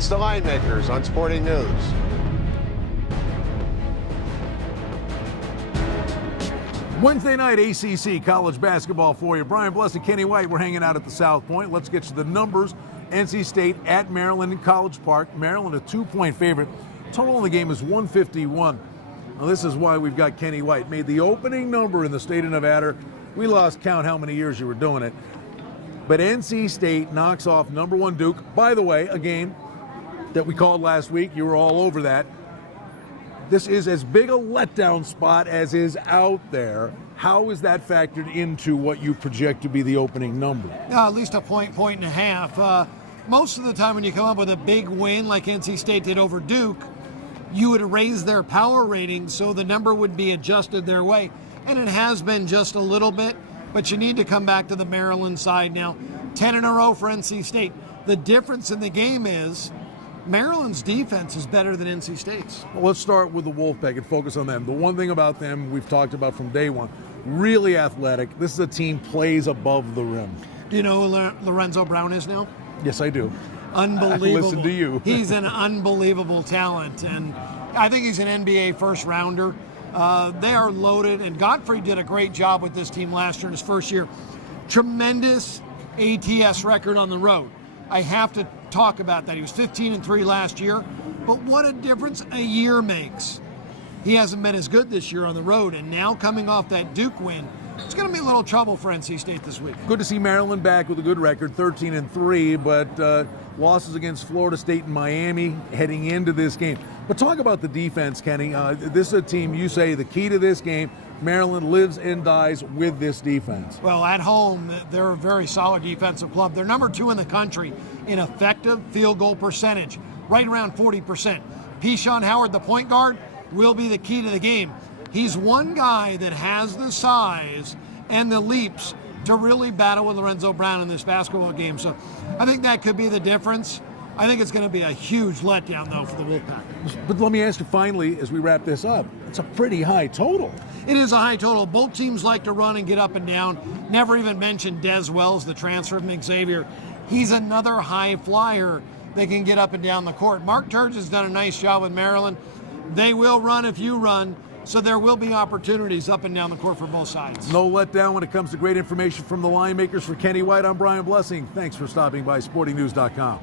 It's the Line Makers on Sporting News. Wednesday night ACC college basketball for you. Brian Blessing, Kenny White, we're hanging out at the South Point. Let's get you the numbers. NC State at Maryland in College Park. Maryland a 2-point favorite. Total in the game is 151. Now this is why we've got Kenny White. Made the opening number in the state of Nevada. We lost count how many years you were doing it. But NC State knocks off #1 Duke. By the way, a game that we called last week. You were all over that. This is as big a letdown spot as is out there. How is that factored into what you project to be the opening number? At least a point and a half. Most of the time when you come up with a big win like NC State did over Duke, you would raise their power rating so the number would be adjusted their way. And it has been just a little bit, but you need to come back to the Maryland side now. 10 in a row for NC State. The difference in the game is Maryland's defense is better than NC State's. Well, let's start with the Wolfpack and focus on them. The one thing about them we've talked about from day one, really athletic. This is a team plays above the rim. Do you know who Lorenzo Brown is now? Yes, I do. Unbelievable. Listen to you. He's an unbelievable talent, and I think he's an NBA first rounder. They are loaded, and Godfrey did a great job with this team last year in his first year. Tremendous ATS record on the road. I have to talk about that. He was 15-3 last year, but what a difference a year makes. He hasn't been as good this year on the road, and now coming off that Duke win, it's going to be a little trouble for NC State this week. Good to see Maryland back with a good record, 13-3, but losses against Florida State and Miami heading into this game. But talk about the defense, Kenny. This is a team, you say, the key to this game, Maryland lives and dies with this defense. Well, at home, they're a very solid defensive club. They're number 2 in the country in effective field goal percentage, right around 40%. Pishon Howard, the point guard, will be the key to the game. He's one guy that has the size and the leaps to really battle with Lorenzo Brown in this basketball game. So I think that could be the difference. I think it's going to be a huge letdown, though, for the Wolfpack. But let me ask you finally, as we wrap this up, it's a pretty high total. It is a high total. Both teams like to run and get up and down. Never even mentioned Des Wells, the transfer from Xavier. He's another high flyer that can get up and down the court. Mark Turge has done a nice job with Maryland. They will run if you run, so there will be opportunities up and down the court for both sides. No letdown when it comes to great information from the Line Makers. For Kenny White, I'm Brian Blessing. Thanks for stopping by SportingNews.com.